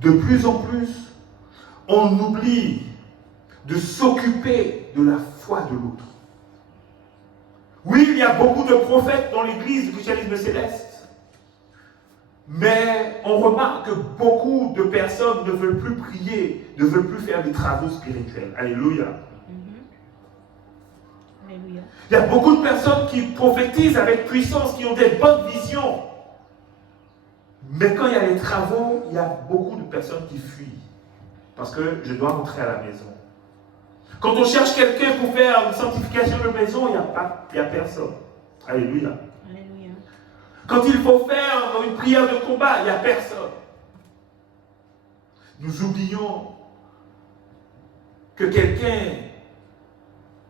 de plus en plus, on oublie de s'occuper de la foi de l'autre. Oui, il y a beaucoup de prophètes dans l'église du christianisme céleste, mais on remarque que beaucoup de personnes ne veulent plus prier, ne veulent plus faire des travaux spirituels. Alléluia. Alléluia. Il y a beaucoup de personnes qui prophétisent avec puissance, qui ont des bonnes visions. Mais quand il y a les travaux, il y a beaucoup de personnes qui fuient. Parce que je dois rentrer à la maison. Quand on cherche quelqu'un pour faire une sanctification de maison, il n'y a personne. Alléluia. Alléluia. Quand il faut faire une prière de combat, il n'y a personne. Nous oublions que quelqu'un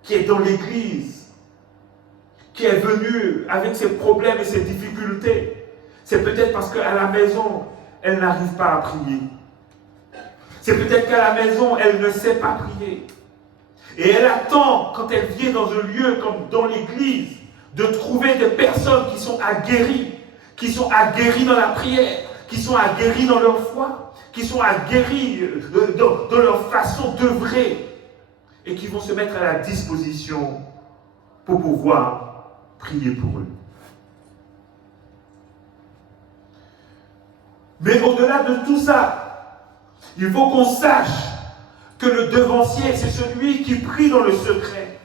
qui est dans l'église, qui est venu avec ses problèmes et ses difficultés, c'est peut-être parce qu'à la maison, elle n'arrive pas à prier. C'est peut-être qu'à la maison, elle ne sait pas prier. Et elle attend, quand elle vient dans un lieu comme dans l'église, de trouver des personnes qui sont aguerries dans la prière, qui sont aguerries dans leur foi, qui sont aguerries dans leur façon d'œuvrer, et qui vont se mettre à la disposition pour pouvoir prier pour eux. Mais au-delà de tout ça, il faut qu'on sache que le devancier, c'est celui qui prie dans le secret.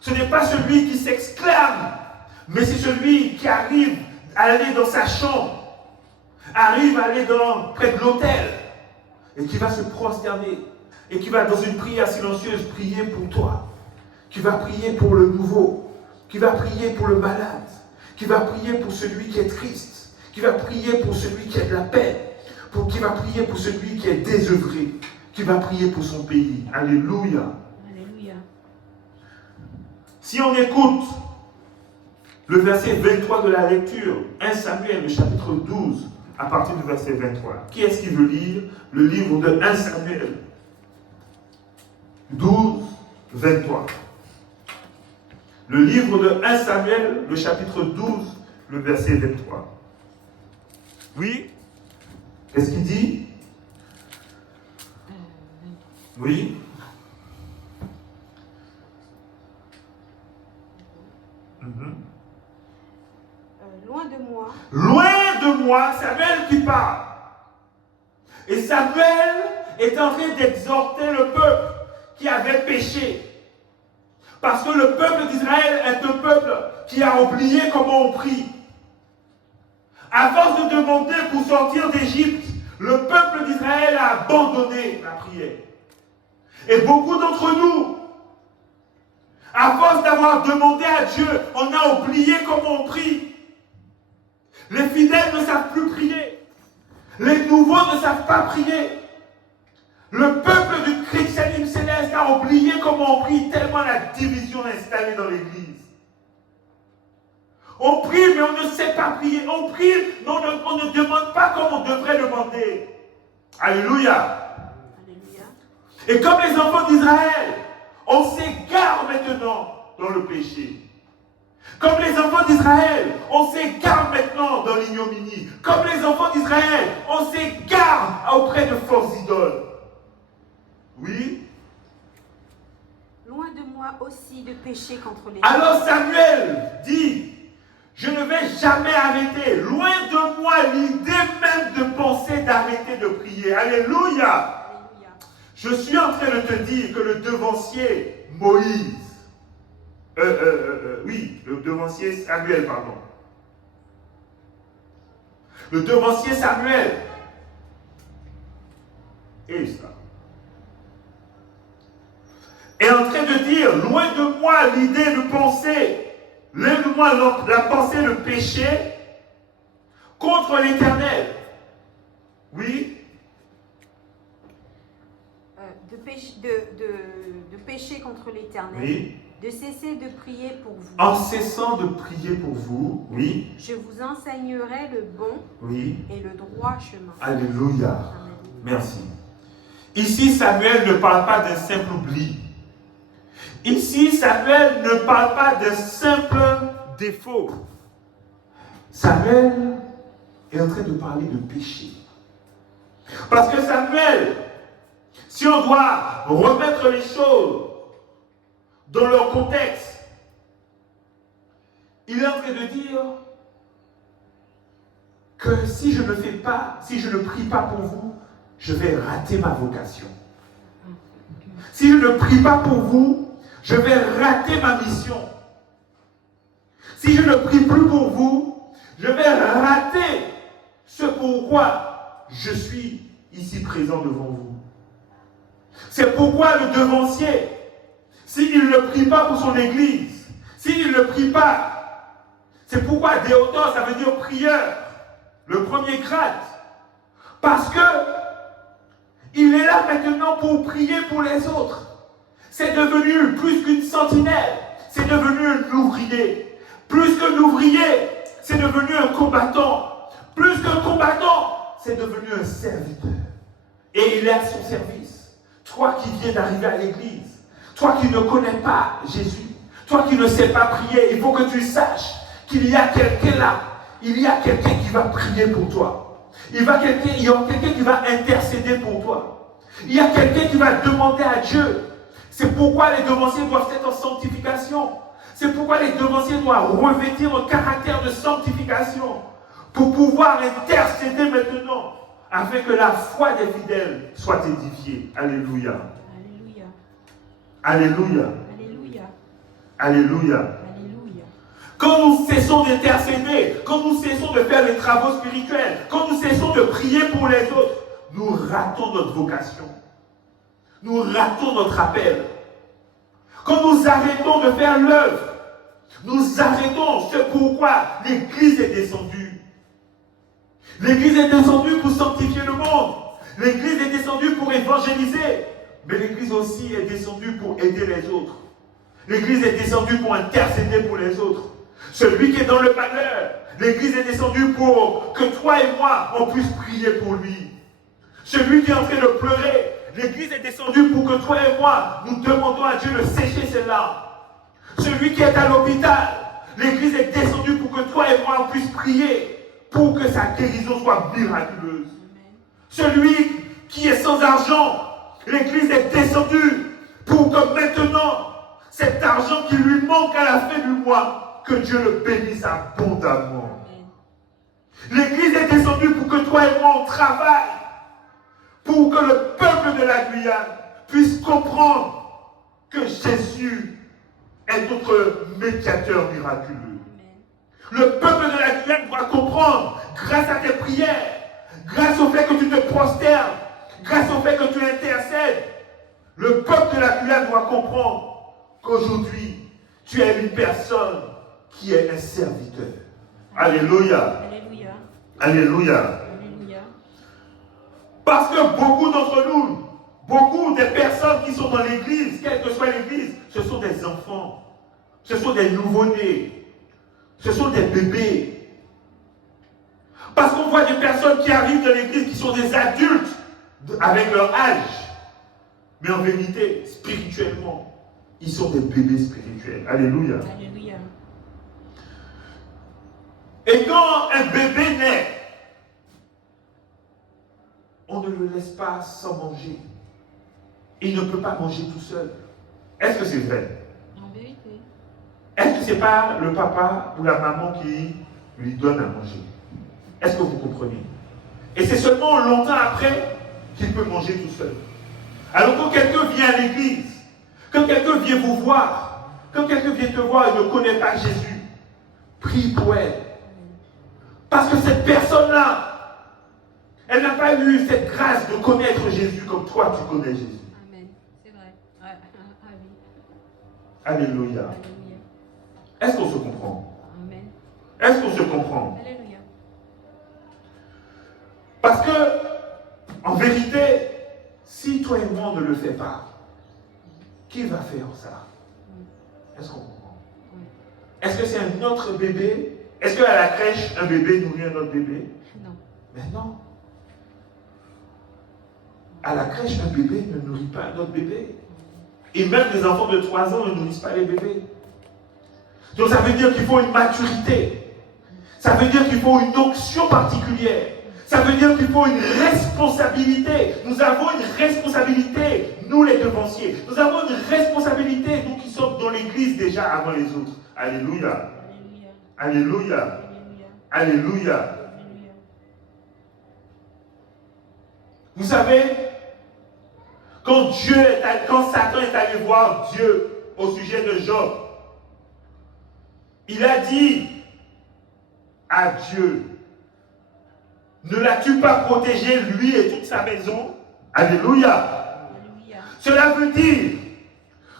Ce n'est pas celui qui s'exclame, mais c'est celui qui arrive à aller dans sa chambre, arrive à aller près de l'autel, et qui va se prosterner, et qui va dans une prière silencieuse prier pour toi, qui va prier pour le nouveau, qui va prier pour le malade, qui va prier pour celui qui est triste, qui va prier pour celui qui a de la peine, qui va prier pour celui qui est désœuvré, qui va prier pour son pays. Alléluia. Alléluia. Si on écoute le verset 23 de la lecture, 1 Samuel, le chapitre 12, à partir du verset 23. Qui est-ce qui veut lire le livre de 1 Samuel 12, 23. Le livre de 1 Samuel, le chapitre 12, le verset 23. Oui? Qu'est-ce qu'il dit? Oui? Loin de moi. Loin de moi, Samuel qui parle. Et Samuel est en train d'exhorter le peuple qui avait péché. Parce que le peuple d'Israël est un peuple qui a oublié comment on prie. À force de demander pour sortir d'Égypte, le peuple d'Israël a abandonné la prière. Et beaucoup d'entre nous, à force d'avoir demandé à Dieu, on a oublié comment on prie. Les fidèles ne savent plus prier. Les nouveaux ne savent pas prier. Le peuple du christianisme céleste a oublié comment on prie, tellement la division est installée dans l'église. On prie, mais on ne sait pas prier. On prie, mais on ne demande pas comme on devrait demander. Alléluia. Alléluia. Et comme les enfants d'Israël, on s'égare maintenant dans le péché. Comme les enfants d'Israël, on s'égare maintenant dans l'ignominie. Comme les enfants d'Israël, on s'égare auprès de fausses idoles. Oui. Loin de moi aussi de pécher contre les Alors Samuel dit, je ne vais jamais arrêter. Loin de moi l'idée même de penser d'arrêter de prier. Alléluia. Alléluia. Je suis en train de te dire que le devancier Moïse, le devancier Samuel, pardon. Le devancier Samuel est ça. Est en train de dire, loin de moi l'idée de penser, loin de moi la pensée de péché contre l'Éternel. Oui. De pécher contre l'Éternel. Oui. De cesser de prier pour vous. En cessant de prier pour vous, oui. Je vous enseignerai le bon Oui. et le droit chemin. Alléluia. Amen. Merci. Ici, Samuel ne parle pas d'un simple oubli. Ici, Samuel ne parle pas d'un simple défaut. Samuel est en train de parler de péché. Parce que Samuel, si on doit remettre les choses dans leur contexte, il est en train de dire que si je ne fais pas, si je ne prie pas pour vous, je vais rater ma vocation. Si je ne prie pas pour vous, je vais rater ma mission. Si je ne prie plus pour vous, je vais rater ce pourquoi je suis ici présent devant vous. C'est pourquoi le devancier, s'il ne prie pas pour son église, s'il ne prie pas, c'est pourquoi Déotos, ça veut dire prieur, le premier grade. Parce que il est là maintenant pour prier pour les autres. C'est devenu plus qu'une sentinelle, c'est devenu un ouvrier. Plus qu'un ouvrier, c'est devenu un combattant. Plus qu'un combattant, c'est devenu un serviteur. Et il est à son service. Toi qui viens d'arriver à l'église, toi qui ne connais pas Jésus, toi qui ne sais pas prier, il faut que tu saches qu'il y a quelqu'un là. Il y a quelqu'un qui va prier pour toi. Il y a quelqu'un qui va intercéder pour toi. Il y a quelqu'un qui va demander à Dieu. C'est pourquoi les devanciers doivent être en sanctification. C'est pourquoi les devanciers doivent revêtir un caractère de sanctification pour pouvoir intercéder maintenant afin que la foi des fidèles soit édifiée. Alléluia. Alléluia. Alléluia. Alléluia. Alléluia. Alléluia. Quand nous cessons d'intercéder, quand nous cessons de faire les travaux spirituels, quand nous cessons de prier pour les autres, nous ratons notre vocation. Nous ratons notre appel. Quand nous arrêtons de faire l'œuvre, nous arrêtons ce pourquoi l'Église est descendue. L'Église est descendue pour sanctifier le monde. L'Église est descendue pour évangéliser. Mais l'Église aussi est descendue pour aider les autres. L'Église est descendue pour intercéder pour les autres. Celui qui est dans le malheur, l'Église est descendue pour que toi et moi, on puisse prier pour lui. Celui qui est en train de pleurer, l'Église est descendue pour que toi et moi, nous demandons à Dieu de sécher ses larmes. Celui qui est à l'hôpital, l'Église est descendue pour que toi et moi, on puisse prier pour que sa guérison soit miraculeuse. Celui qui est sans argent, l'Église est descendue pour que maintenant, cet argent qui lui manque à la fin du mois, que Dieu le bénisse abondamment. L'Église est descendue pour que toi et moi, on travaille, pour que le peuple de la Guyane puisse comprendre que Jésus est notre médiateur miraculeux. Le peuple de la Guyane doit comprendre, grâce à tes prières, grâce au fait que tu te prosternes, grâce au fait que tu intercèdes, le peuple de la Guyane doit comprendre qu'aujourd'hui, tu es une personne qui est un serviteur. Alléluia. Alléluia. Alléluia. Alléluia. Parce que beaucoup d'entre nous, beaucoup des personnes qui sont dans l'église, quelle que soit l'église, ce sont des enfants, ce sont des nouveau-nés, ce sont des bébés. Parce qu'on voit des personnes qui arrivent dans l'église qui sont des adultes avec leur âge. Mais en vérité, spirituellement, ils sont des bébés spirituels. Alléluia. Alléluia. Et quand un bébé naît, on ne le laisse pas sans manger. Il ne peut pas manger tout seul. Est-ce que c'est vrai? En vérité. Est-ce que ce n'est pas le papa ou la maman qui lui donne à manger? Est-ce que vous comprenez? Et c'est seulement longtemps après qu'il peut manger tout seul. Alors quand quelqu'un vient à l'église, quand quelqu'un vient vous voir, quand quelqu'un vient te voir et ne connaît pas Jésus, prie pour elle. Parce que cette personne-là, elle n'a pas eu cette grâce de connaître Jésus comme toi tu connais Jésus. Amen. C'est vrai. Ah oui. Alléluia. Alléluia. Est-ce qu'on se comprend? Amen. Est-ce qu'on se comprend? Alléluia. Parce que, en vérité, si toi et moi on ne le fait pas, qui va faire ça? Est-ce qu'on comprend? Est-ce que c'est un autre bébé? Est-ce qu'à la crèche, un bébé nourrit un autre bébé? Non. Mais non. À la crèche, un bébé ne nourrit pas un autre bébé. Et même les enfants de 3 ans ne nourrissent pas les bébés. Donc ça veut dire qu'il faut une maturité. Ça veut dire qu'il faut une onction particulière. Ça veut dire qu'il faut une responsabilité. Nous avons une responsabilité, nous les devanciers. Nous avons une responsabilité, nous qui sommes dans l'église déjà avant les autres. Alléluia. Alléluia. Alléluia. Vous savez, quand Satan est allé voir Dieu au sujet de Job, il a dit à Dieu, ne l'as-tu pas protégé, lui et toute sa maison? Alléluia. Cela veut dire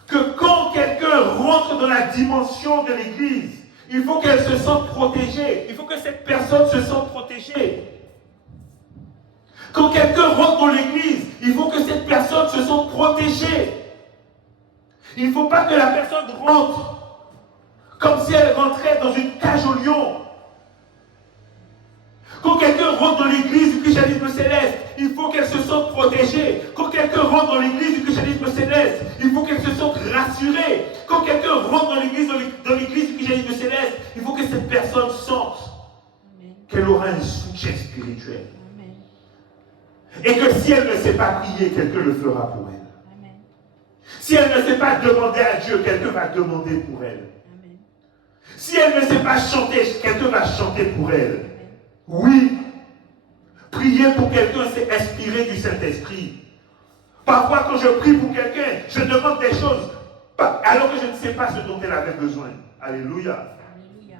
que quand quelqu'un rentre dans la dimension de l'église, il faut qu'elle se sente protégée. Il faut que cette personne se sente protégée. Quand quelqu'un rentre dans l'église, il faut que cette personne se sente protégée. Il ne faut pas que la personne rentre comme si elle rentrait dans une cage au lion. Quand quelqu'un rentre dans l'église du christianisme céleste, il faut qu'elle se sente protégée. Quand quelqu'un rentre dans l'église du christianisme céleste, il faut qu'elle se sente rassurée. Quand quelqu'un rentre dans l'église du christianisme céleste, il faut que cette personne sente qu'elle aura un soutien spirituel. Et que si elle ne sait pas prier, quelqu'un le fera pour elle. Amen. Si elle ne sait pas demander à Dieu, quelqu'un va demander pour elle. Amen. Si elle ne sait pas chanter, quelqu'un va chanter pour elle. Amen. Oui, prier pour quelqu'un, c'est inspirer du Saint-Esprit. Parfois, quand je prie pour quelqu'un, je demande des choses alors que je ne sais pas ce dont elle avait besoin. Alléluia. Alléluia.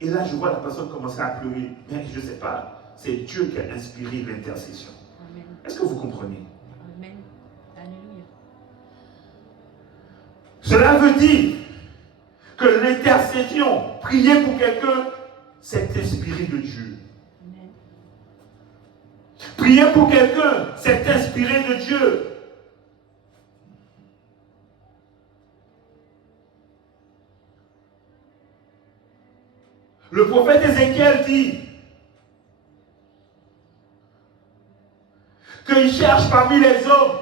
Et là, je vois la personne commencer à pleurer. Mais je ne sais pas. C'est Dieu qui a inspiré l'intercession. Est-ce que vous comprenez? Amen. Alléluia. Cela veut dire que l'intercession, prier pour quelqu'un, c'est inspiré de Dieu. Amen. Prier pour quelqu'un, c'est inspiré de Dieu. Le prophète Ézéchiel dit qu'il cherche parmi les hommes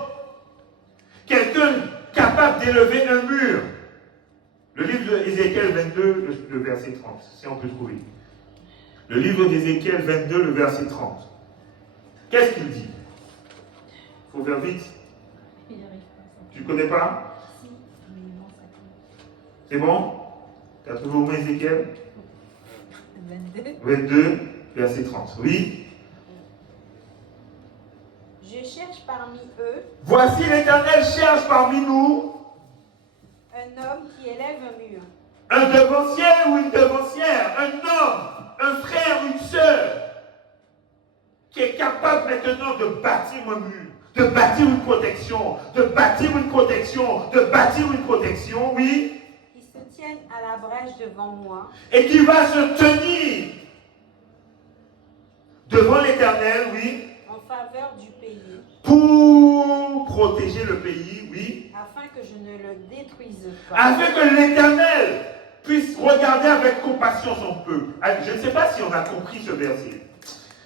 quelqu'un capable d'élever un mur. Le livre d'Ézéchiel 22, le verset 30, si on peut trouver. Le livre d'Ézéchiel 22, le verset 30. Qu'est-ce qu'il dit? Il faut faire vite. Tu ne connais pas? C'est bon? Tu as trouvé au moins Ézéchiel 22, verset 30. Oui. Je cherche parmi eux. Voici l'Éternel cherche parmi nous un homme qui élève un mur. Un devancier ou une devancière, un homme, un frère ou une sœur qui est capable maintenant de bâtir un mur, de bâtir une protection, de bâtir une protection, de bâtir une protection, oui. Qui se tienne à la brèche devant moi. Et qui va se tenir devant l'Éternel, oui. En faveur du pays. Pour protéger le pays, oui. Afin que je ne le détruise pas. Afin que l'Éternel puisse regarder avec compassion son peuple. Je ne sais pas si on a compris ce verset.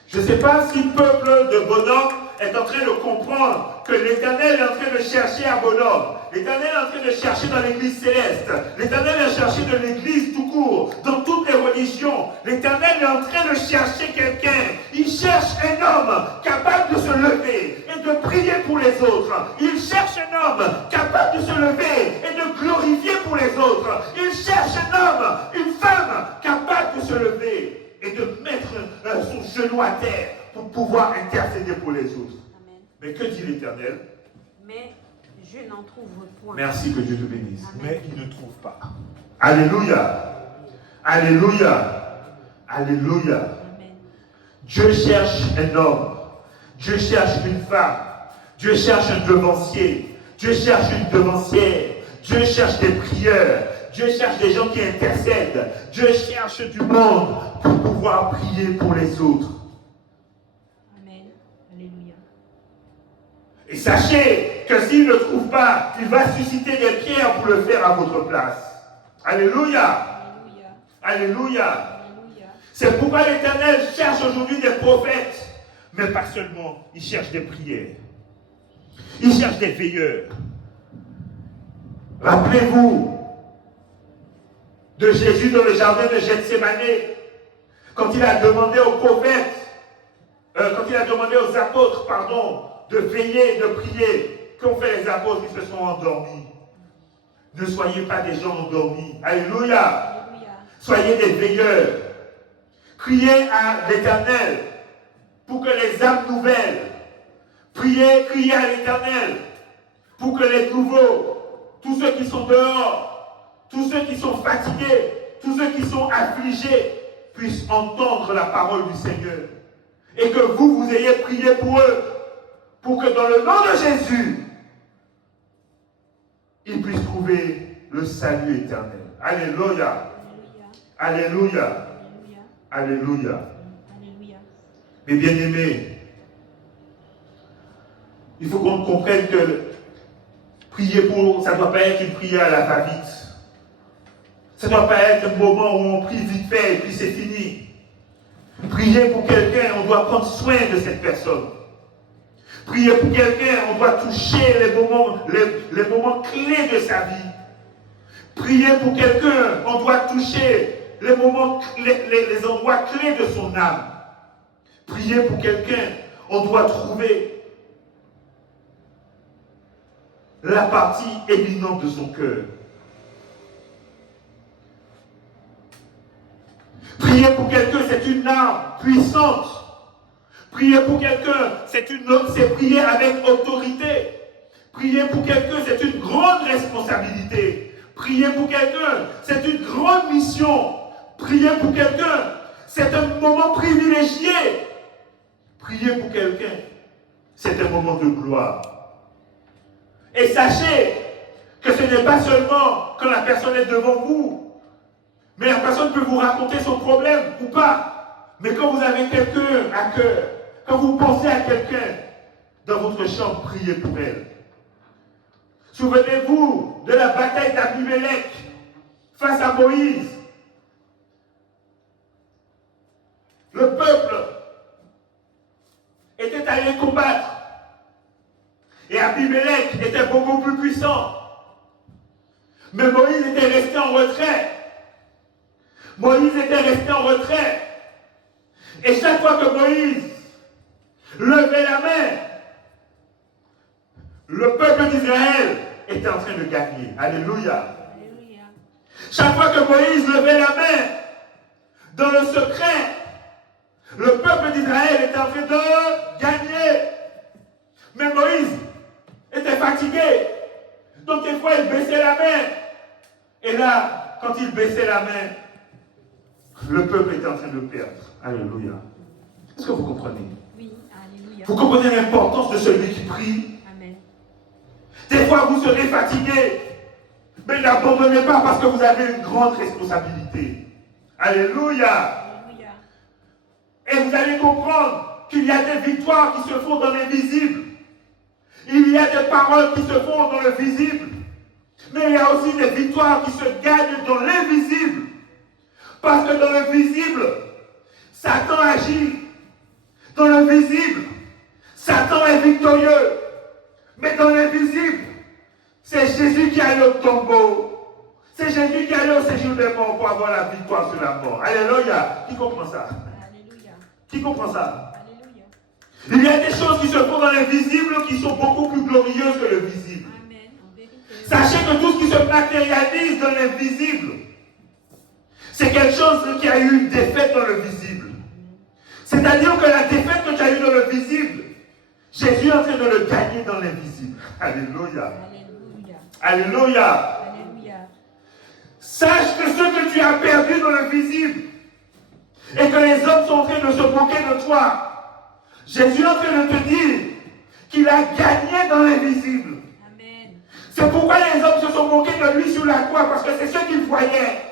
Je ne sais pas si le peuple de Bonhomme est en train de comprendre que l'Éternel est en train de chercher à Bonhomme. L'Éternel est en train de chercher dans l'Église céleste. L'Éternel est cherché dans l'Église tout court, dans toutes les religions. L'Éternel est en train de chercher quelqu'un. Il cherche un homme capable de se lever et de prier pour les autres. Il cherche un homme capable de se lever et de glorifier pour les autres. Il cherche un homme, une femme capable de se lever et de mettre son genou à terre pour pouvoir intercéder pour les autres. Amen. Mais que dit l'Éternel? Mais je n'en trouve point. Merci, que Dieu te bénisse. Amen. Mais il ne trouve pas. Alléluia. Alléluia. Alléluia. Amen. Dieu cherche un homme. Dieu cherche une femme. Dieu cherche un devancier. Dieu cherche une devancière. Dieu cherche des prieurs. Dieu cherche des gens qui intercèdent. Dieu cherche du monde pour pouvoir prier pour les autres. Amen. Alléluia. Et sachez que s'il ne trouve pas, il va susciter des pierres pour le faire à votre place. Alléluia. Alléluia. Alléluia. Alléluia. C'est pourquoi l'Éternel cherche aujourd'hui des prophètes. Mais pas seulement, il cherche des prières. Il cherche des veilleurs. Rappelez-vous de Jésus dans le jardin de Gethsémane, quand il a demandé aux prophètes, quand il a demandé aux apôtres, pardon, de veiller, de prier, qu'ont fait les apôtres qui se sont endormis? Ne soyez pas des gens endormis. Alléluia. Alléluia. Soyez des veilleurs. Criez à l'Éternel pour que les âmes nouvelles, criez à l'Éternel pour que les nouveaux, tous ceux qui sont dehors, tous ceux qui sont fatigués, tous ceux qui sont affligés, puissent entendre la parole du Seigneur. Et que vous ayez prié pour eux, pour que dans le nom de Jésus, ils puissent trouver le salut éternel. Alléluia. Alléluia. Alléluia. Alléluia. Alléluia. Mes bien-aimés, il faut qu'on comprenne que prier pour, ça ne doit pas être une prière à la va-vite. Ça ne doit pas être un moment où on prie vite fait et puis c'est fini. Prier pour quelqu'un, on doit prendre soin de cette personne. Prier pour quelqu'un, on doit toucher les moments clés de sa vie. Prier pour quelqu'un, on doit toucher les endroits clés de son âme. Prier pour quelqu'un, on doit trouver la partie éminente de son cœur. Prier pour quelqu'un, c'est une arme puissante. Prier pour quelqu'un, c'est prier avec autorité. Prier pour quelqu'un, c'est une grande responsabilité. Prier pour quelqu'un, c'est une grande mission. Prier pour quelqu'un, c'est un moment privilégié. Prier pour quelqu'un, c'est un moment de gloire. Et sachez que ce n'est pas seulement quand la personne est devant vous, mais la personne peut vous raconter son problème ou pas. Mais quand vous avez quelqu'un à cœur, quand vous pensez à quelqu'un dans votre chambre, priez pour elle. Souvenez-vous de la bataille d'Abimelech face à Moïse. Le peuple était allé combattre. Et Abimelech était beaucoup plus puissant. Mais Moïse était resté en retrait. Moïse était resté en retrait. Et chaque fois que Moïse levait la main, le peuple d'Israël était en train de gagner. Alléluia. Alléluia. Chaque fois que Moïse levait la main, dans le secret, le peuple d'Israël était en train de gagner. Mais Moïse était fatigué. Donc des fois, il baissait la main. Et là, quand il baissait la main, le peuple était en train de perdre. Alléluia. Est-ce que vous comprenez? Oui, alléluia. Vous comprenez l'importance de celui qui prie? Amen. Des fois, vous serez fatigué. Mais n'abandonnez pas parce que vous avez une grande responsabilité. Alléluia. Alléluia. Et vous allez comprendre qu'il y a des victoires qui se font dans l'invisible. Il y a des paroles qui se font dans le visible. Mais il y a aussi des victoires qui se gagnent dans l'invisible. Parce que dans le visible, Satan agit. Dans le visible, Satan est victorieux. Mais dans l'invisible, c'est Jésus qui allait au tombeau. C'est Jésus qui allait au séjour des morts pour avoir la victoire sur la mort. Alléluia. Qui comprend ça? Alléluia. Qui comprend ça? Alléluia. Il y a des choses qui se font dans l'invisible qui sont beaucoup plus glorieuses que le visible. Amen. En vérité. Sachez que tout ce qui se matérialise dans l'invisible, c'est quelque chose qui a eu une défaite dans le visible. C'est-à-dire que la défaite que tu as eue dans le visible, Jésus est en train de le gagner dans l'invisible. Alléluia. Alléluia. Alléluia. Alléluia. Sache que ce que tu as perdu dans le visible et que les hommes sont en train de se moquer de toi, Jésus est en train de te dire qu'il a gagné dans l'invisible. Amen. C'est pourquoi les hommes se sont moqués de lui sur la croix, parce que c'est ce qu'ils voyaient.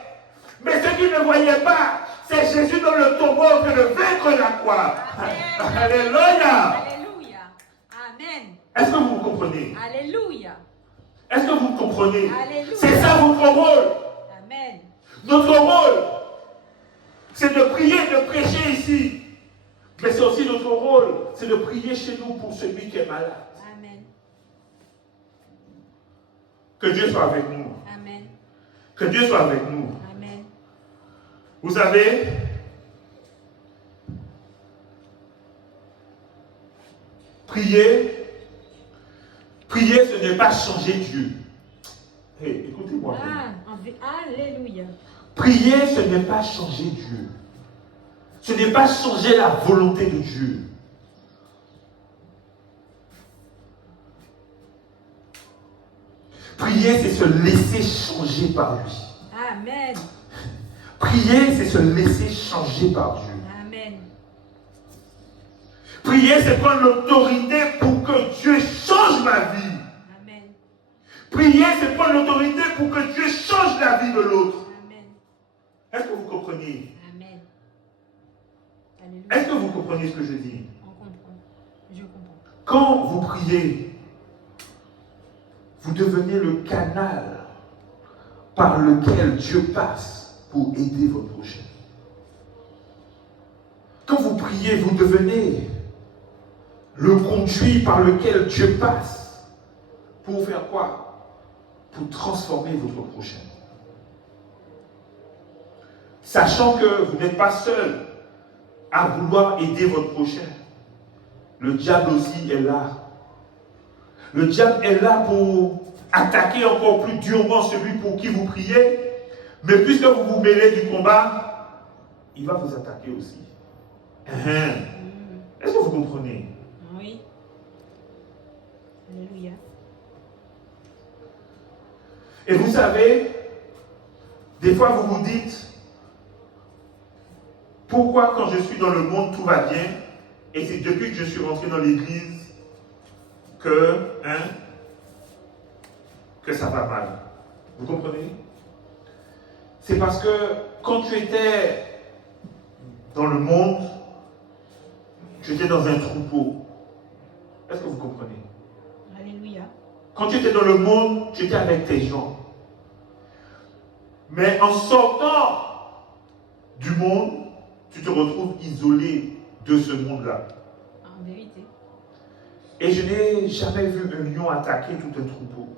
Mais ce qu'ils ne voyaient pas, c'est Jésus dans le tombeau en train de vaincre la croix. Amen. Alléluia. Alléluia. Amen. Est-ce que vous comprenez? Alléluia. Est-ce que vous comprenez? Alléluia. C'est ça votre rôle. Amen. Notre rôle, c'est de prier, de prêcher ici. Mais c'est aussi notre rôle, c'est de prier chez nous pour celui qui est malade. Amen. Que Dieu soit avec nous. Amen. Que Dieu soit avec nous. Amen. Vous savez, prier, ce n'est pas changer Dieu. Hey, écoutez-moi. Alléluia. Prier, ce n'est pas changer Dieu. Ce n'est pas changer la volonté de Dieu. Prier, c'est se laisser changer par lui. Amen. Prier, c'est se laisser changer par Dieu. Amen. Prier, c'est prendre l'autorité pour que Dieu change ma vie. Amen. Prier, c'est prendre l'autorité pour que Dieu change la vie de l'autre. Amen. Est-ce que vous comprenez? Amen. Alléluia. Est-ce que vous comprenez ce que je dis? On comprend. Je comprends. Quand vous priez, vous devenez le canal par lequel Dieu passe pour aider votre prochain. Quand vous priez, vous devenez le conduit par lequel Dieu passe pour faire quoi? Pour transformer votre prochain. Sachant que vous n'êtes pas seul à vouloir aider votre prochain. Le diable aussi est là. Le diable est là pour attaquer encore plus durement celui pour qui vous priez. Mais puisque vous vous mêlez du combat, il va vous attaquer aussi. Est-ce que vous comprenez? Oui. Alléluia. Et vous savez, des fois vous vous dites, pourquoi quand je suis dans le monde tout va bien, et c'est depuis que je suis rentré dans l'église que ça va mal. Vous comprenez? C'est parce que quand tu étais dans le monde, tu étais dans un troupeau. Est-ce que vous comprenez? Alléluia. Quand tu étais dans le monde, tu étais avec tes gens. Mais en sortant du monde, tu te retrouves isolé de ce monde-là. En vérité. Et je n'ai jamais vu un lion attaquer tout un troupeau.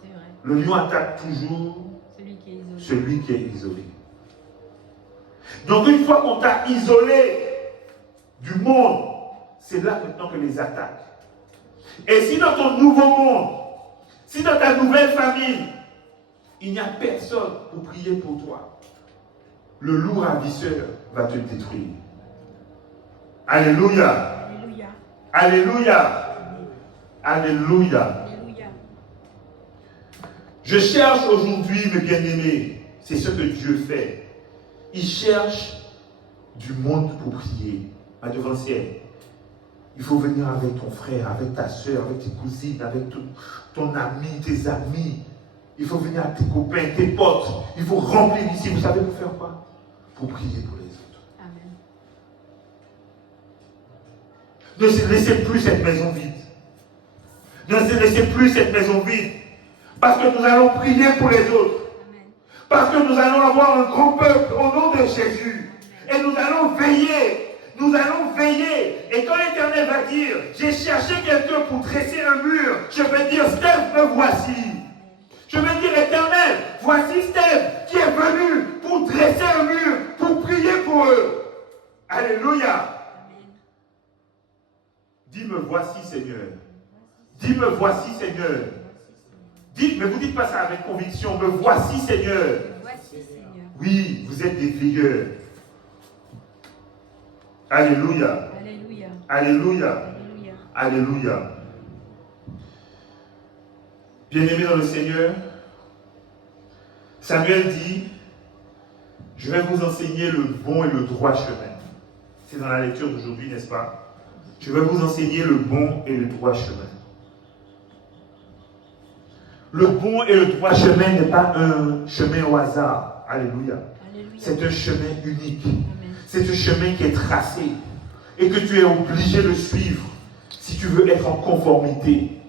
C'est vrai. Le lion attaque toujours Celui qui est isolé. celui qui est isolé. Donc une fois qu'on t'a isolé du monde, c'est là maintenant que les attaques. Et si dans ton nouveau monde, si dans ta nouvelle famille, il n'y a personne pour prier pour toi, le loup ravisseur va te détruire. Alléluia. Alléluia. Alléluia. Alléluia. Alléluia. Je cherche aujourd'hui, mes bien-aimés, c'est ce que Dieu fait. Il cherche du monde pour prier. Ma devancière, il faut venir avec ton frère, avec ta soeur, avec tes cousines, avec ton ami, tes amis. Il faut venir avec tes copains, tes potes. Il faut remplir ici. Vous savez pour faire quoi? Pour prier pour les autres. Amen. Ne laissez plus cette maison vide. Ne laissez plus cette maison vide. Parce que nous allons prier pour les autres. Amen. Parce que nous allons avoir un grand peuple au nom de Jésus. Et nous allons veiller. Nous allons veiller. Et quand l'Éternel va dire, j'ai cherché quelqu'un pour dresser un mur, je vais dire, Steph, me voici. Je vais dire, Éternel, voici Steph qui est venu pour dresser un mur, pour prier pour eux. Alléluia. Amen. Dis-me, voici Seigneur. Dis-me, voici Seigneur. Dites, mais vous ne dites pas ça avec conviction, me voici Seigneur. Voici, Seigneur. Oui, vous êtes des veilleurs. Alléluia. Alléluia. Alléluia. Alléluia. Alléluia. Bien-aimés dans le Seigneur, Samuel dit, je vais vous enseigner le bon et le droit chemin. C'est dans la lecture d'aujourd'hui, n'est-ce pas? Je vais vous enseigner le bon et le droit chemin. Le bon et le droit chemin n'est pas un chemin au hasard. Alléluia. Alléluia. C'est un chemin unique. Amen. C'est un chemin qui est tracé et que tu es obligé de suivre si tu veux être en conformité.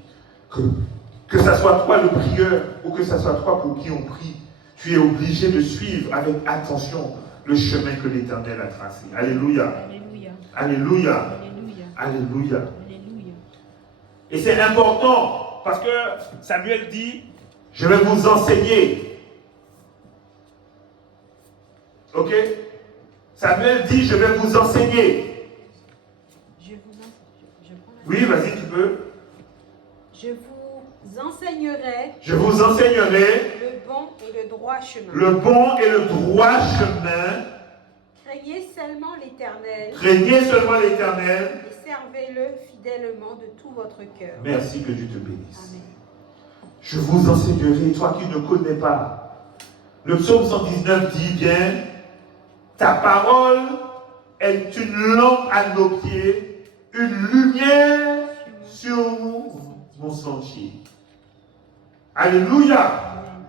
Que ce soit toi le prieur ou que ce soit toi pour qui on prie, tu es obligé de suivre avec attention le chemin que l'Éternel a tracé. Alléluia. Alléluia. Alléluia. Alléluia. Alléluia. Alléluia. Et c'est important parce que Samuel dit, je vais vous enseigner Ok? Samuel dit, je vais vous enseigner. Je prends la- Oui, vas-y, tu peux. Je vous enseignerai Je vous enseignerai le bon et le droit chemin. le bon et le droit chemin. Craignez seulement l'Éternel Craignez seulement l'Éternel. et servez-le fidèlement de tout votre cœur. Merci, que Dieu te bénisse. Amen. Je vous enseignerai, toi qui ne connais pas. Le psaume 119 dit bien, ta parole est une lampe à nos pieds, une lumière sur mon sentier. Alléluia. Amen.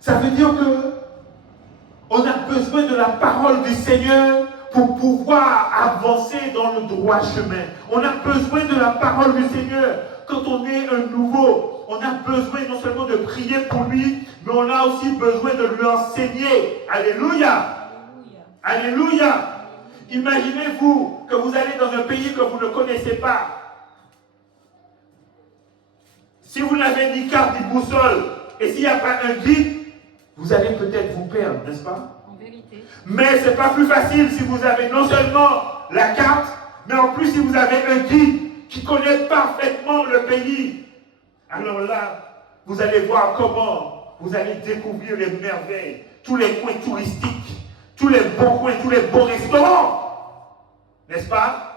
Ça veut dire que on a besoin de la parole du Seigneur pour pouvoir avancer dans le droit chemin. On a besoin de la parole du Seigneur. Quand on est un nouveau, on a besoin non seulement de prier pour lui, mais on a aussi besoin de lui enseigner. Alléluia. Alléluia. Alléluia. Imaginez-vous que vous allez dans un pays que vous ne connaissez pas. Si vous n'avez ni carte ni boussole, et s'il n'y a pas un guide, vous allez peut-être vous perdre, n'est-ce pas? En vérité. Mais ce n'est pas plus facile si vous avez non seulement la carte, mais en plus si vous avez un guide qui connaît parfaitement le pays. Alors là, vous allez voir comment vous allez découvrir les merveilles, tous les coins touristiques, tous les bons coins, tous les beaux restaurants. N'est-ce pas?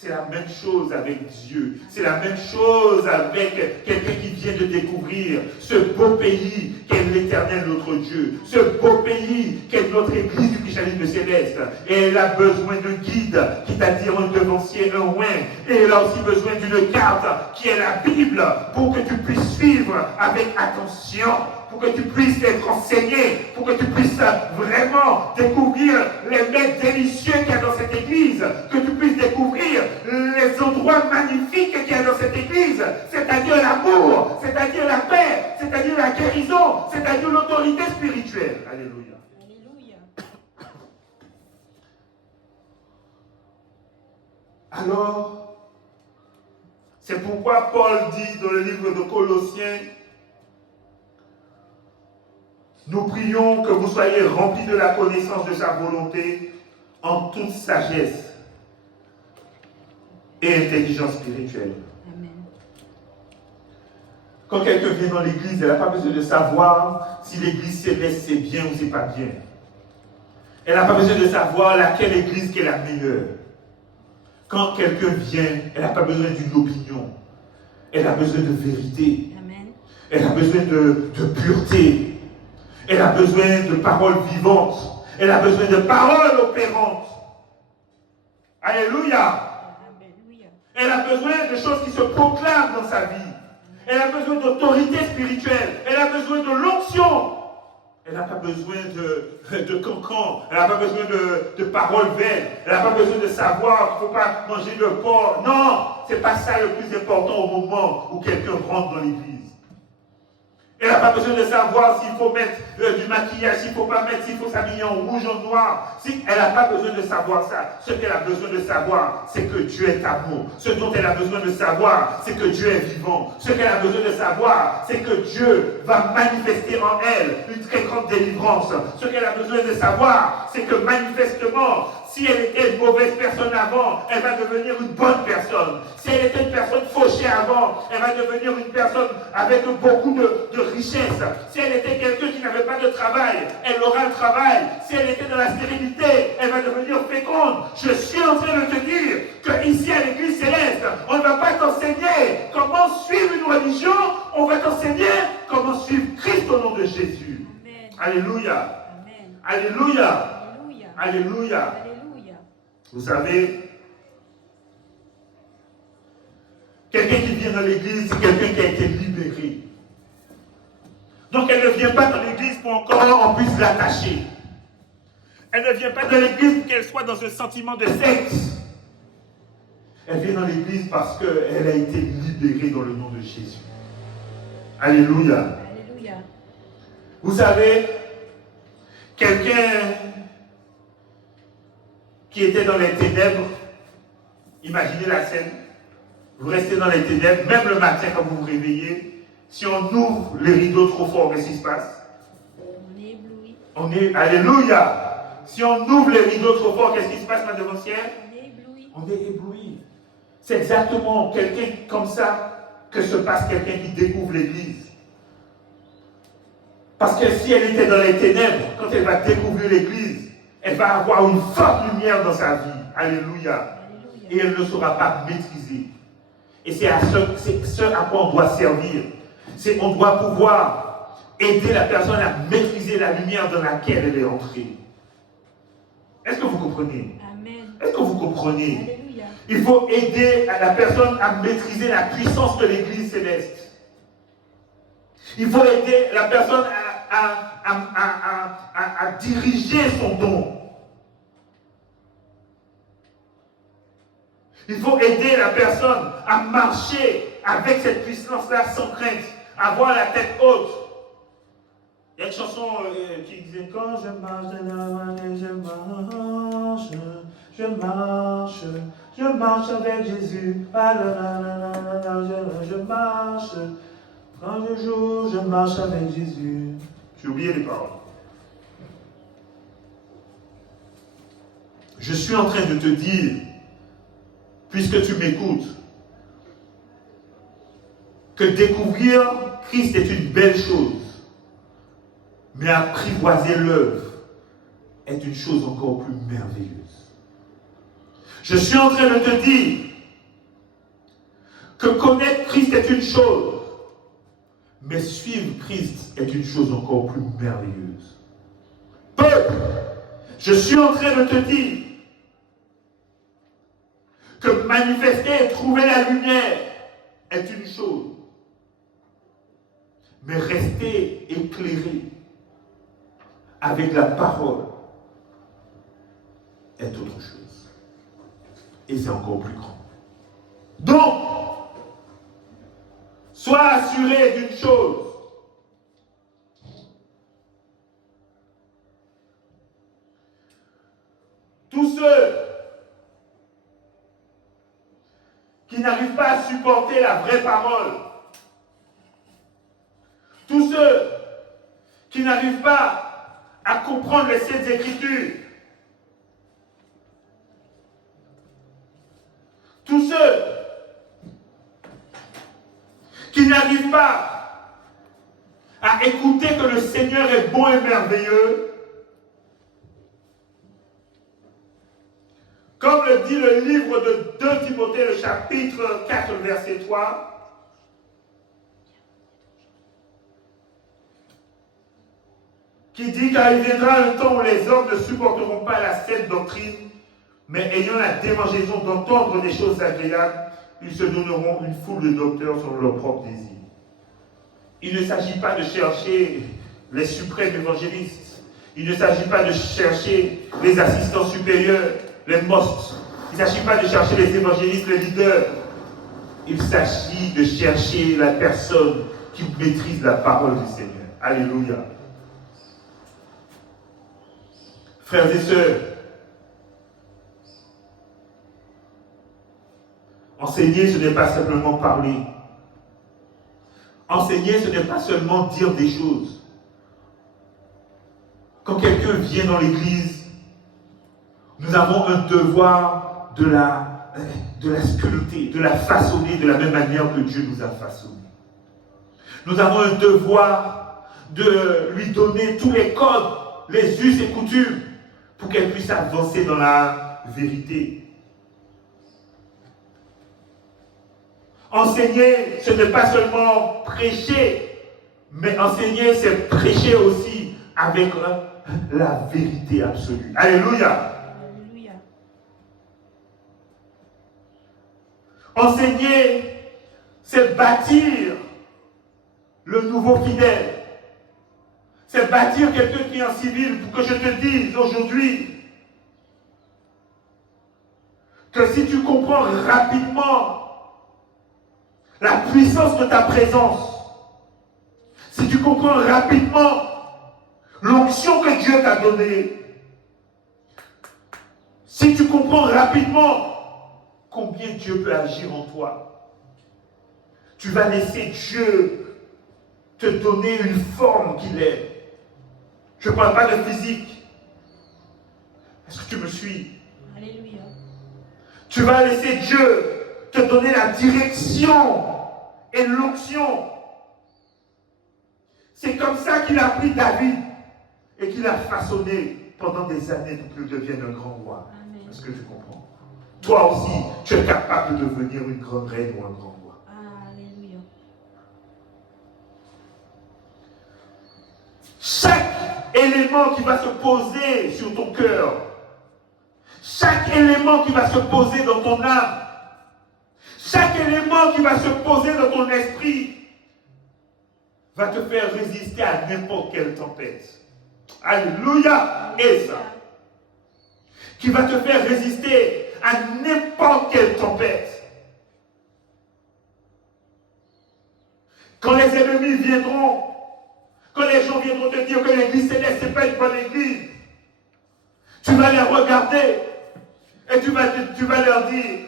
C'est la même chose avec Dieu. C'est la même chose avec quelqu'un qui vient de découvrir ce beau pays qu'est l'Éternel notre Dieu. Ce beau pays qu'est notre Église du christianisme céleste. Et elle a besoin d'un guide, c'est-à-dire un devancier, un oin. Et elle a aussi besoin d'une carte qui est la Bible pour que tu puisses suivre avec attention, pour que tu puisses être enseigné, pour que tu puisses vraiment découvrir les mets délicieux qu'il y a dans cette église, que tu puisses découvrir les endroits magnifiques qu'il y a dans cette église, c'est-à-dire l'amour, c'est-à-dire la paix, c'est-à-dire la guérison, c'est-à-dire l'autorité spirituelle. Alléluia. Alléluia. Alors, c'est pourquoi Paul dit dans le livre de Colossiens, nous prions que vous soyez remplis de la connaissance de sa volonté en toute sagesse et intelligence spirituelle. Amen. Quand quelqu'un vient dans l'église, elle n'a pas besoin de savoir si l'église céleste c'est bien ou c'est pas bien. Elle n'a pas besoin de savoir laquelle église qui est la meilleure. Quand quelqu'un vient, elle n'a pas besoin d'une opinion. Elle a besoin de vérité. Amen. Elle a besoin de pureté. Elle a besoin de paroles vivantes. Elle a besoin de paroles opérantes. Alléluia. Alléluia. Elle a besoin de choses qui se proclament dans sa vie. Elle a besoin d'autorité spirituelle. Elle a besoin de l'onction. Elle n'a pas besoin de cancan. Elle n'a pas besoin de paroles vaines. Elle n'a pas besoin de savoir qu'il ne faut pas manger de porc. Non, ce n'est pas ça le plus important au moment où quelqu'un rentre dans l'église. Elle n'a pas besoin de savoir s'il faut mettre du maquillage, s'il ne faut pas mettre, s'il faut s'habiller en rouge, en noir. Elle n'a pas besoin de savoir ça. Ce qu'elle a besoin de savoir, c'est que Dieu est amour. Ce dont elle a besoin de savoir, c'est que Dieu est vivant. Ce qu'elle a besoin de savoir, c'est que Dieu va manifester en elle une très grande délivrance. Ce qu'elle a besoin de savoir, c'est que manifestement, si elle était une mauvaise personne avant, elle va devenir une bonne personne. Si elle était une personne fauchée avant, elle va devenir une personne avec beaucoup de richesse. Si elle était quelqu'un qui n'avait pas de travail, elle aura le travail. Si elle était dans la stérilité, elle va devenir féconde. Je suis en train de te dire qu'ici à l'Église céleste, on ne va pas t'enseigner comment suivre une religion, on va t'enseigner comment suivre Christ au nom de Jésus. Amen. Alléluia. Amen. Alléluia. Alléluia. Alléluia. Alléluia. Vous savez, quelqu'un qui vient dans l'église, c'est quelqu'un qui a été libéré. Donc elle ne vient pas dans l'église pour encore on puisse l'attacher. Elle ne vient pas dans l'église pour qu'elle soit dans un sentiment de sexe. Elle vient dans l'église parce qu'elle a été libérée dans le nom de Jésus. Alléluia. Alléluia. Vous savez, quelqu'un qui était dans les ténèbres, imaginez la scène, vous restez dans les ténèbres, même le matin quand vous vous réveillez, si on ouvre les rideaux trop fort, qu'est-ce qui se passe? On est ébloui. On est, alléluia. Si on ouvre les rideaux trop fort, qu'est-ce qui se passe, madame Ancienne? On est ébloui. On est ébloui. C'est exactement quelqu'un comme ça que se passe quelqu'un qui découvre l'église. Parce que si elle était dans les ténèbres, quand elle va découvrir l'église, elle va avoir une forte lumière dans sa vie. Alléluia. Et elle ne saura pas maîtriser. Et c'est ce à quoi on doit servir. C'est qu'on doit pouvoir aider la personne à maîtriser la lumière dans laquelle elle est entrée. Est-ce que vous comprenez? Amen. Est-ce que vous comprenez? Alléluia. Il faut aider la personne à maîtriser la puissance de l'Église céleste. Il faut aider la personne à diriger son don. Il faut aider la personne à marcher avec cette puissance-là sans crainte, avoir la tête haute. Il y a une chanson qui disait: quand je marche de la main, je marche avec Jésus. Je marche. Quand je joue, je marche avec Jésus. J'ai oublié les paroles. Je suis en train de te dire, puisque tu m'écoutes, que découvrir Christ est une belle chose, mais apprivoiser l'œuvre est une chose encore plus merveilleuse. Je suis en train de te dire que connaître Christ est une chose, mais suivre Christ est une chose encore plus merveilleuse. Peuple, je suis en train de te dire que manifester et trouver la lumière est une chose, mais rester éclairé avec la parole est autre chose. Et c'est encore plus grand. Donc, sois assuré d'une chose. Tous ceux qui n'arrivent pas à supporter la vraie parole, tous ceux qui n'arrivent pas à comprendre les Saintes Écritures, tous ceux qui n'arrivent pas à écouter que le Seigneur est bon et merveilleux, comme le dit le livre de 2 Timothée, le chapitre 4, verset 3, qui dit: car il viendra un temps où les hommes ne supporteront pas la saine doctrine, mais ayant la démangeaison d'entendre des choses agréables, ils se donneront une foule de docteurs selon leurs propres désirs. Il ne s'agit pas de chercher les suprêmes évangélistes. Il ne s'agit pas de chercher les assistants supérieurs, les most. Il ne s'agit pas de chercher les évangélistes, les leaders. Il s'agit de chercher la personne qui maîtrise la parole du Seigneur. Alléluia. Frères et sœurs, enseigner, ce n'est pas simplement parler. Enseigner, ce n'est pas seulement dire des choses. Quand quelqu'un vient dans l'église, nous avons un devoir de la sculpter, de la façonner de la même manière que Dieu nous a façonnés. Nous avons un devoir de lui donner tous les codes, les us et coutumes, pour qu'elle puisse avancer dans la vérité. Enseigner, ce n'est pas seulement prêcher, mais enseigner, c'est prêcher aussi avec la vérité absolue. Alléluia. Alléluia. Enseigner, c'est bâtir le nouveau fidèle. C'est bâtir quelqu'un qui est en civil pour que je te dise aujourd'hui que si tu comprends rapidement la puissance de ta présence, si tu comprends rapidement l'onction que Dieu t'a donnée, si tu comprends rapidement combien Dieu peut agir en toi, tu vas laisser Dieu te donner une forme qu'il est. Je ne parle pas de physique. Est-ce que tu me suis? Alléluia. Tu vas laisser Dieu te donner la direction et l'onction. C'est comme ça qu'il a pris David et qu'il a façonné pendant des années pour qu'il devienne un grand roi. Amen. Est-ce que tu comprends? Toi aussi, tu es capable de devenir une grande reine ou un grand roi. Alléluia. Chaque élément qui va se poser sur ton cœur, chaque élément qui va se poser dans ton âme, chaque élément qui va se poser dans ton esprit va te faire résister à n'importe quelle tempête. Alléluia! Et ça. Qui va te faire résister à n'importe quelle tempête. Quand les ennemis viendront, quand les gens viendront te dire que l'église céleste, ce n'est pas une bonne église, tu vas les regarder et tu vas leur dire,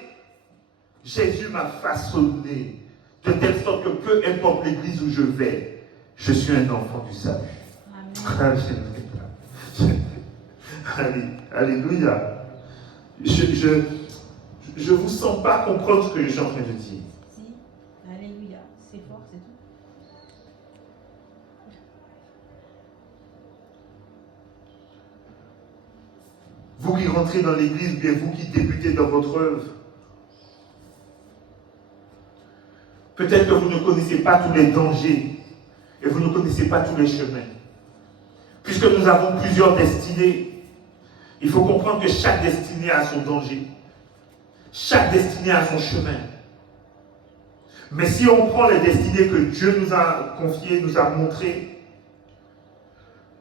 Jésus m'a façonné de telle sorte que peu importe l'église où je vais, je suis un enfant du salut. Alléluia. Je ne vous sens pas comprendre ce que je suis en train de dire. Si. Alléluia. C'est fort, c'est tout. Vous qui rentrez dans l'église, bien vous qui débutez dans votre œuvre, peut-être que vous ne connaissez pas tous les dangers et vous ne connaissez pas tous les chemins. Puisque nous avons plusieurs destinées, il faut comprendre que chaque destinée a son danger. Chaque destinée a son chemin. Mais si on prend les destinées que Dieu nous a confiées, nous a montrées,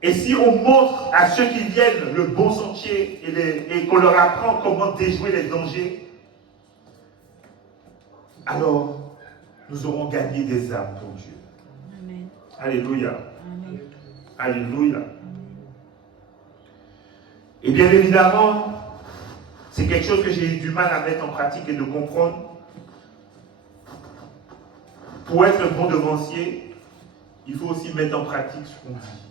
et si on montre à ceux qui viennent le bon sentier et qu'on leur apprend comment déjouer les dangers, alors nous aurons gagné des âmes pour Dieu. Amen. Alléluia. Amen. Alléluia. Amen. Et bien évidemment, c'est quelque chose que j'ai eu du mal à mettre en pratique et de comprendre. Pour être un bon devancier, il faut aussi mettre en pratique ce qu'on dit.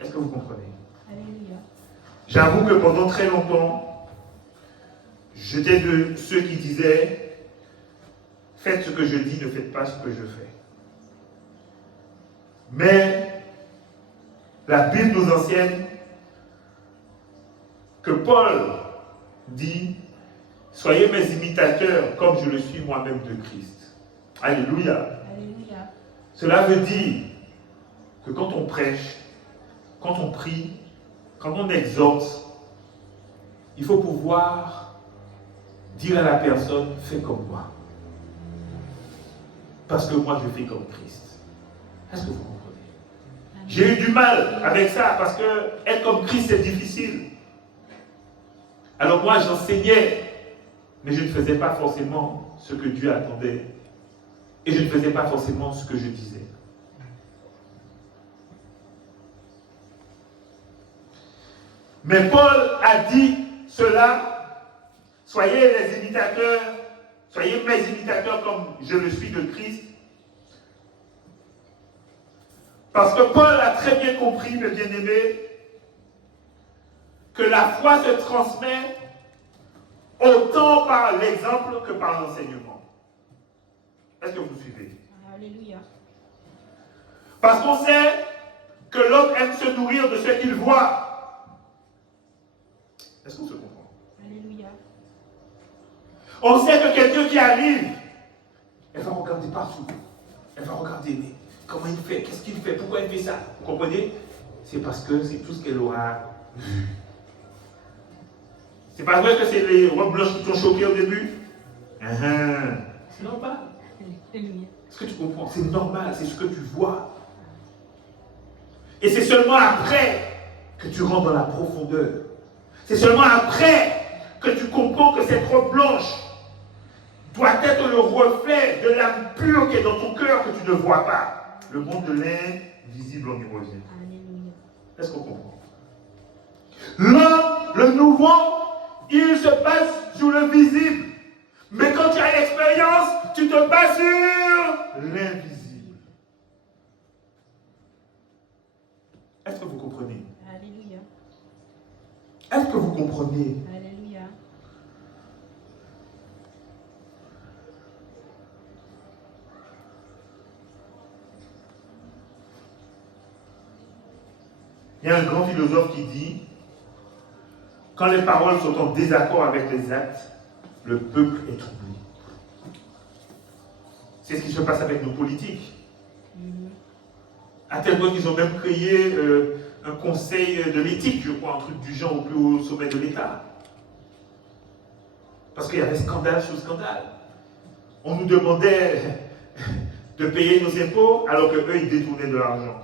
Est-ce que vous comprenez? Alléluia. J'avoue que pendant très longtemps, j'étais de ceux qui disaient « Faites ce que je dis, ne faites pas ce que je fais ». Mais la Bible nous enseigne que Paul dit « Soyez mes imitateurs comme je le suis moi-même de Christ ». Alléluia. Alléluia. Cela veut dire que quand on prêche, quand on prie, quand on exhorte, il faut pouvoir dire à la personne « Fais comme moi ». Parce que moi, je fais comme Christ. Est-ce que vous comprenez? Amen. J'ai eu du mal avec ça parce que être comme Christ, c'est difficile. Alors moi, j'enseignais, mais je ne faisais pas forcément ce que Dieu attendait. Et je ne faisais pas forcément ce que je disais. Mais Paul a dit cela, soyez les imitateurs, soyez mes imitateurs comme je le suis de Christ. Parce que Paul a très bien compris, mes bien-aimés, que la foi se transmet autant par l'exemple que par l'enseignement. Est-ce que vous suivez? Alléluia. Parce qu'on sait que l'homme aime se nourrir de ce qu'il voit. Est-ce qu'on se comprend? Alléluia. On sait que quelqu'un qui arrive, elle va regarder partout. Elle va regarder, mais comment il fait? Qu'est-ce qu'il fait? Pourquoi il fait ça? Vous comprenez? C'est parce que c'est tout ce qu'elle aura vu. C'est pas vrai que c'est les robes blanches qui t'ont choqué au début? C'est normal. Alléluia. Est-ce que tu comprends? C'est normal, c'est ce que tu vois. Et c'est seulement après que tu rentres dans la profondeur. C'est seulement après que tu comprends que cette robe blanche doit être le reflet de l'âme pure qui est dans ton cœur que tu ne vois pas. Le monde de l'invisible, on y revient. Alléluia. Est-ce qu'on comprend? L'homme, le nouveau, il se base sur le visible. Mais quand tu as l'expérience, tu te bases sur l'invisible. Est-ce que vous comprenez? Alléluia. Est-ce que vous comprenez? Alléluia. Il y a un grand philosophe qui dit, quand les paroles sont en désaccord avec les actes, le peuple est troublé. C'est ce qui se passe avec nos politiques. À tel point qu'ils ont même créé un conseil de l'éthique, je crois, un truc du genre au plus haut sommet de l'État. Parce qu'il y avait scandale sur scandale. On nous demandait de payer nos impôts alors qu'eux, ils détournaient de l'argent.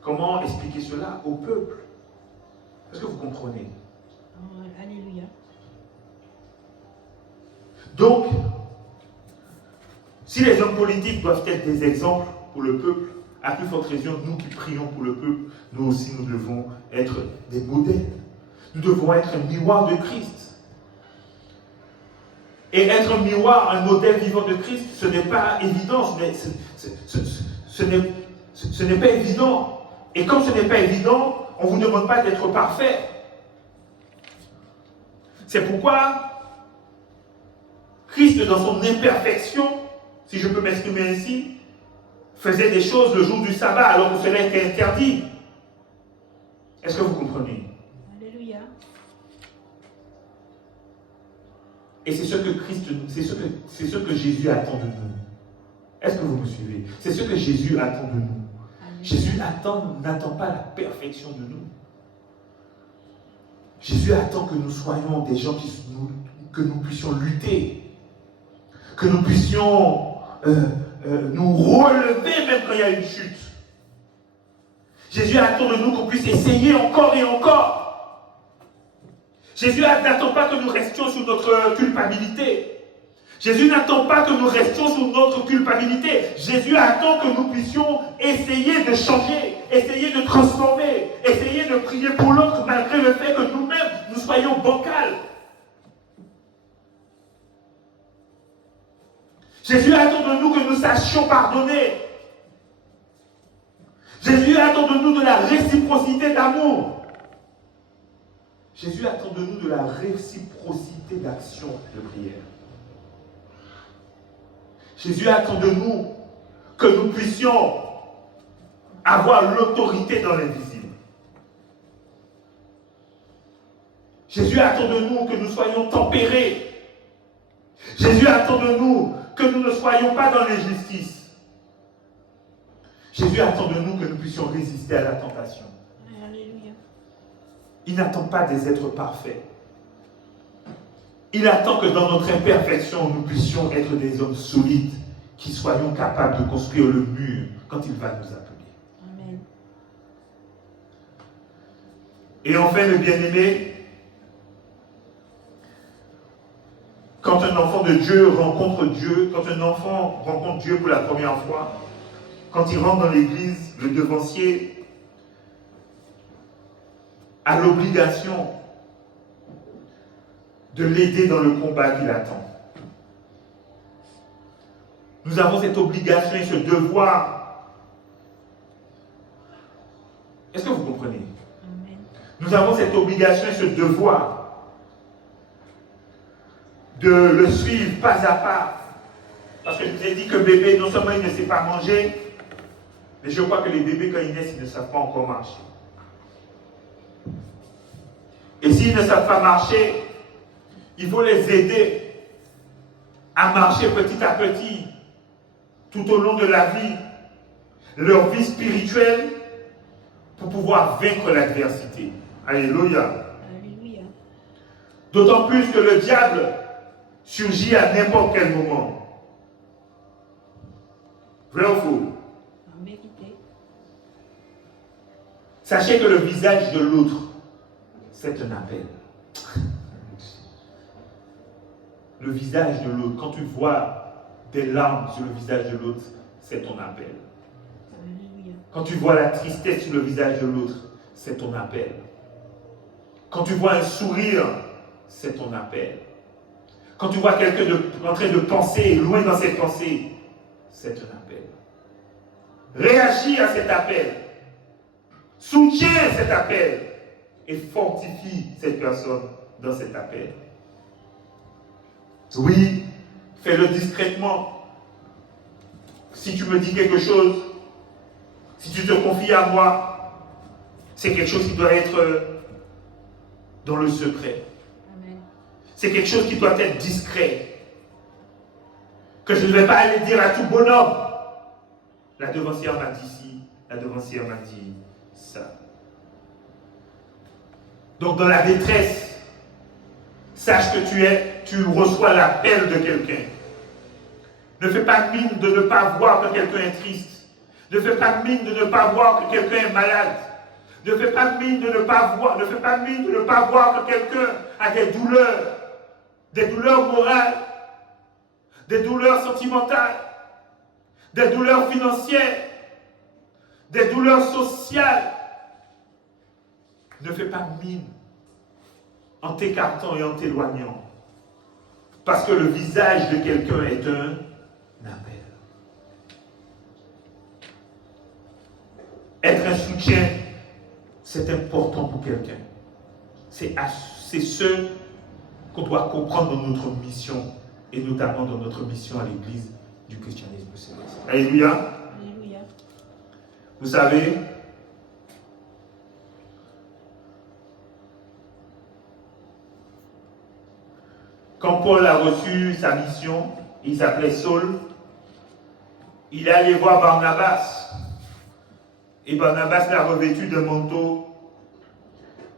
Comment expliquer cela au peuple? Est-ce que vous comprenez? Alléluia. Donc, si les hommes politiques doivent être des exemples pour le peuple, à plus forte raison, nous qui prions pour le peuple, nous aussi, nous devons être des modèles. Nous devons être un miroir de Christ. Et être un miroir, un modèle vivant de Christ, ce n'est pas évident, ce n'est pas évident. Et comme ce n'est pas évident, on ne vous demande pas d'être parfait. C'est pourquoi Christ, dans son imperfection, si je peux m'exprimer ainsi, faisait des choses le jour du sabbat alors que cela était interdit. Est-ce que vous comprenez? Alléluia. Et c'est ce que Christ, c'est ce que Jésus attend de nous. Est-ce que vous me suivez? C'est ce que Jésus attend de nous. Alléluia. Jésus n'attend pas la perfection de nous. Jésus attend que nous soyons des gens que nous puissions lutter, que nous puissions nous relever même quand il y a une chute. Jésus attend de nous qu'on puisse essayer encore et encore. Jésus n'attend pas que nous restions sous notre culpabilité. Jésus n'attend pas que nous restions sous notre culpabilité. Jésus attend que nous puissions essayer de changer, essayer de transformer, essayer de prier pour l'autre malgré le fait que nous-mêmes, nous soyons bancals. Jésus attend de nous que nous sachions pardonner. Jésus attend de nous de la réciprocité d'amour. Jésus attend de nous de la réciprocité d'action de prière. Jésus attend de nous que nous puissions avoir l'autorité dans l'invisible. Jésus attend de nous que nous soyons tempérés. Jésus attend de nous que nous ne soyons pas dans l'injustice. Jésus attend de nous que nous puissions résister à la tentation. Alléluia. Il n'attend pas des êtres parfaits. Il attend que dans notre imperfection, nous puissions être des hommes solides, qui soyons capables de construire le mur quand il va nous appeler. Amen. Et enfin, le bien-aimé, quand un enfant de Dieu rencontre Dieu, quand un enfant rencontre Dieu pour la première fois, quand il rentre dans l'église, le devancier a l'obligation de l'aider dans le combat qui l'attend. Nous avons cette obligation et ce devoir. Est-ce que vous comprenez? Amen. Nous avons cette obligation et ce devoir de le suivre pas à pas. Parce que je vous ai dit que bébé, non seulement il ne sait pas manger, mais je crois que les bébés, quand ils naissent, ils ne savent pas encore marcher. Et s'ils ne savent pas marcher, il faut les aider à marcher petit à petit, tout au long de la vie, leur vie spirituelle, pour pouvoir vaincre l'adversité. Alléluia. Alléluia. D'autant plus que le diable surgit à n'importe quel moment. Vrai ou faux? En vérité. Sachez que le visage de l'autre, c'est un appel. Le visage de l'autre, quand tu vois des larmes sur le visage de l'autre, c'est ton appel. Alléluia. Quand tu vois la tristesse sur le visage de l'autre, c'est ton appel. Quand tu vois un sourire, c'est ton appel. Quand tu vois quelqu'un en train de penser, loin dans ses pensées, c'est un appel. Réagis à cet appel. Soutiens cet appel et fortifie cette personne dans cet appel. Oui, fais-le discrètement. Si tu me dis quelque chose, si tu te confies à moi, c'est quelque chose qui doit être dans le secret. Amen. C'est quelque chose qui doit être discret. Que je ne vais pas aller dire à tout bonhomme. La devancière m'a dit ci, la devancière m'a dit ça. Donc dans la détresse, sache que tu reçois l'appel de quelqu'un. Ne fais pas mine de ne pas voir que quelqu'un est triste. Ne fais pas mine de ne pas voir que quelqu'un est malade. Ne fais pas mine de ne pas voir, que quelqu'un a des douleurs morales, des douleurs sentimentales, des douleurs financières, des douleurs sociales. Ne fais pas mine en t'écartant et en t'éloignant. Parce que le visage de quelqu'un est un appel. Être un soutien, c'est important pour quelqu'un. C'est ce qu'on doit comprendre dans notre mission, et notamment dans notre mission à l'Église du christianisme céleste. Alléluia. Alléluia. Vous savez, quand Paul a reçu sa mission, il s'appelait Saul, il est allé voir Barnabas. Et Barnabas l'a revêtu d'un manteau.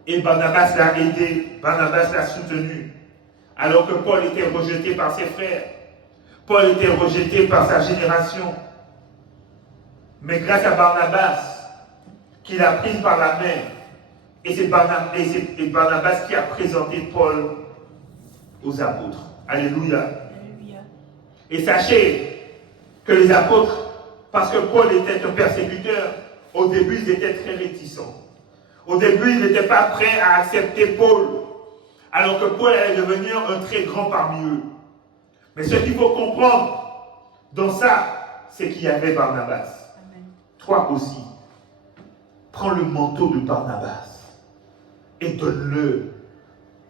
Et Barnabas l'a aidé, Barnabas l'a soutenu. Alors que Paul était rejeté par ses frères. Paul était rejeté par sa génération. Mais grâce à Barnabas, qu'il a pris par la main, et c'est Barnabas qui a présenté Paul aux apôtres. Alléluia. Alléluia. Et sachez que les apôtres, parce que Paul était un persécuteur, au début ils étaient très réticents. Au début ils n'étaient pas prêts à accepter Paul, alors que Paul allait devenir un très grand parmi eux. Mais ce qu'il faut comprendre dans ça, c'est qu'il y avait Barnabas. Amen. Toi aussi, prends le manteau de Barnabas et donne-le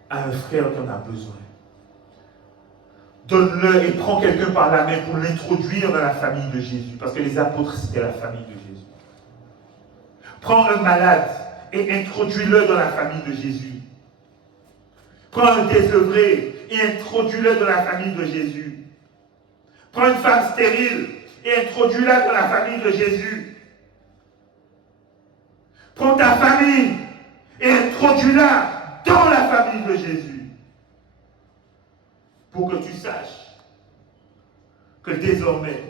à un frère qui en a besoin. Donne-le et prends quelqu'un par la main pour l'introduire dans la famille de Jésus. Parce que les apôtres, c'était la famille de Jésus. Prends un malade et introduis-le dans la famille de Jésus. Prends un désœuvré et introduis-le dans la famille de Jésus. Prends une femme stérile et introduis-la dans la famille de Jésus. Prends ta famille et introduis-la dans la famille de Jésus. Pour que tu saches que désormais,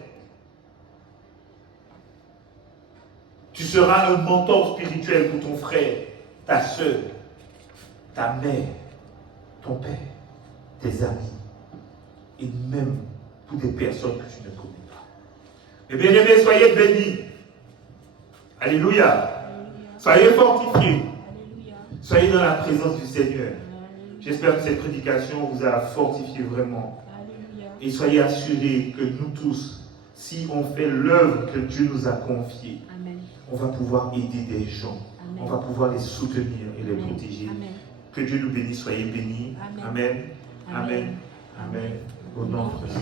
tu seras un mentor spirituel pour ton frère, ta soeur, ta mère, ton père, tes amis, et même pour des personnes que tu ne connais pas. Mes bien-aimés, soyez bénis. Alléluia. Alléluia. Soyez fortifiés. Alléluia. Soyez dans la présence du Seigneur. Alléluia. J'espère que cette prédication vous a fortifié vraiment. Alléluia. Et soyez assurés que nous tous, si on fait l'œuvre que Dieu nous a confiée, Amen. on va pouvoir aider des gens. Amen. On va pouvoir les soutenir et les Amen. protéger. Amen. Que Dieu nous bénisse. Soyez bénis. Amen. Amen. Amen. Amen. Amen. Au nom de Jésus.